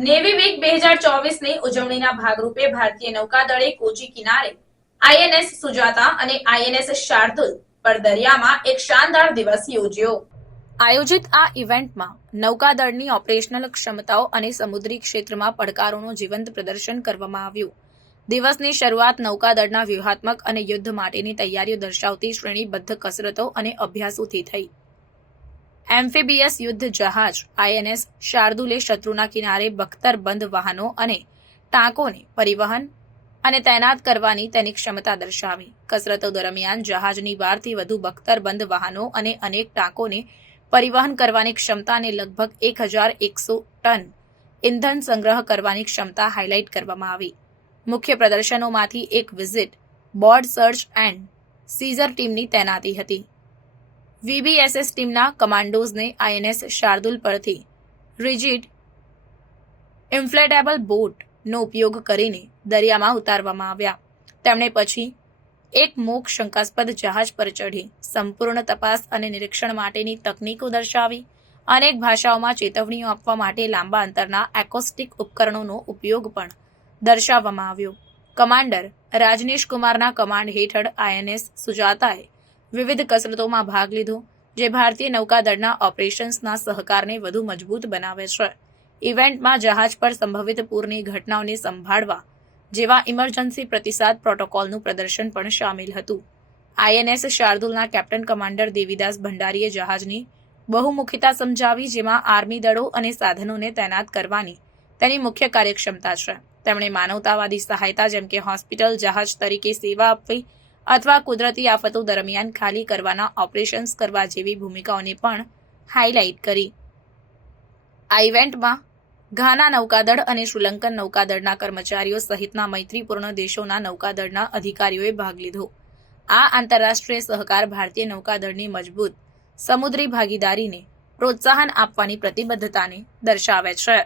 Navy week બે હજાર ચોવીસની ઉજવણીના ભાગરૂપે ભારતીય નૌકાદળે કોચી કિનારે આઈએનએસ સુજાતા અને આઈએનએસ શાર્દુલ પર દરિયામાં એક શાનદાર દિવસ યોજ્યો. આયોજિત આ ઇવેન્ટમાં નૌકાદળની ઓપરેશનલ ક્ષમતાઓ અને સમુદ્રી ક્ષેત્રમાં પડકારોનું જીવંત પ્રદર્શન કરવામાં આવ્યું. દિવસની શરૂઆત નૌકાદળના વ્યૂહાત્મક અને યુદ્ધ માટેની તૈયારીઓ દર્શાવતી શ્રેણીબદ્ધ કસરતો અને અભ્યાસોથી થઈ. એમ્ફીબીયસ યુદ્ધ જહાજ આઈએનએસ શાર્દુલે શત્રુના કિનારે બખ્તરબંધ વાહનો અને ટાંકોને પરિવહન અને તૈનાત કરવાની તેની ક્ષમતા દર્શાવી. કસરતો દરમિયાન જહાજની બારથી વધુ બખ્તરબંધ વાહનો અને અનેક ટાંકોને પરિવહન કરવાની ક્ષમતાને લગભગ એક હજાર એકસો ટન ઇંધણ સંગ્રહ કરવાની ક્ષમતા હાઇલાઇટ કરવામાં આવી. મુખ્ય પ્રદર્શનોમાંથી એક visit, board search and seizure ટીમની તૈનાતી હતી. વીબીએસએસ ટીમના કમાન્ડોઝને આઈએનએસ શાર્દુલ પરથી રિજિડ ઇન્ફ્લેટેબલ બોટનો ઉપયોગ કરીને દરિયામાં ઉતારવામાં આવ્યા. તેમણે પછી એક મોક શંકાસ્પદ જહાજ પર ચઢી સંપૂર્ણ તપાસ અને નિરીક્ષણ માટેની તકનીકો દર્શાવી અનેક ભાષાઓમાં ચેતવણીઓ આપવા માટે લાંબા અંતરના એકોસ્ટિક ઉપકરણોનો ઉપયોગ પણ દર્શાવવામાં આવ્યો. કમાન્ડર રાજનીશ કુમારના કમાન્ડ હેઠળ આઈએનએસ સુજાતાએ વિવિધ કસરતોમાં ભાગ લીધો, જે ભારતીય નૌકાદળના ઓપરેશન્સના સહકારને વધુ મજબૂત બનાવે છે. ઇવેન્ટમાં જહાજ પર સંભવિત પૂરની ઘટનાઓને સંભાળવા જેવા ઇમરજન્સી પ્રતિસાદ પ્રોટોકોલનું પ્રદર્શન પણ સામેલ હતું. આઈએનએસ શાર્દુલના કેપ્ટન કમાન્ડર દેવીદાસ ભંડારીએ જહાજની બહુમુખીતા સમજાવી, જેમાં આર્મી દળો અને સાધનોને તૈનાત કરવાની તેની મુખ્ય કાર્યક્ષમતા છે. તેમણે માનવતાવાદી સહાયતા, જેમ કે હોસ્પિટલ જહાજ તરીકે સેવા આપવી અથવા કુદરતી આફતો દરમિયાન ખાલી કરવાના ઓપરેશન્સ કરવા જેવી ભૂમિકાઓને પણ હાઇલાઇટ કરી. આ ઇવેન્ટમાં ઘાના નૌકાદળ અને શ્રીલંકન નૌકાદળના કર્મચારીઓ સહિતના મૈત્રીપૂર્ણ દેશોના નૌકાદળના અધિકારીઓએ ભાગ લીધો. આ આંતરરાષ્ટ્રીય સહકાર ભારતીય નૌકાદળની મજબૂત, સમુદ્રી ભાગીદારીને પ્રોત્સાહન આપવાની પ્રતિબદ્ધતાને દર્શાવે છે.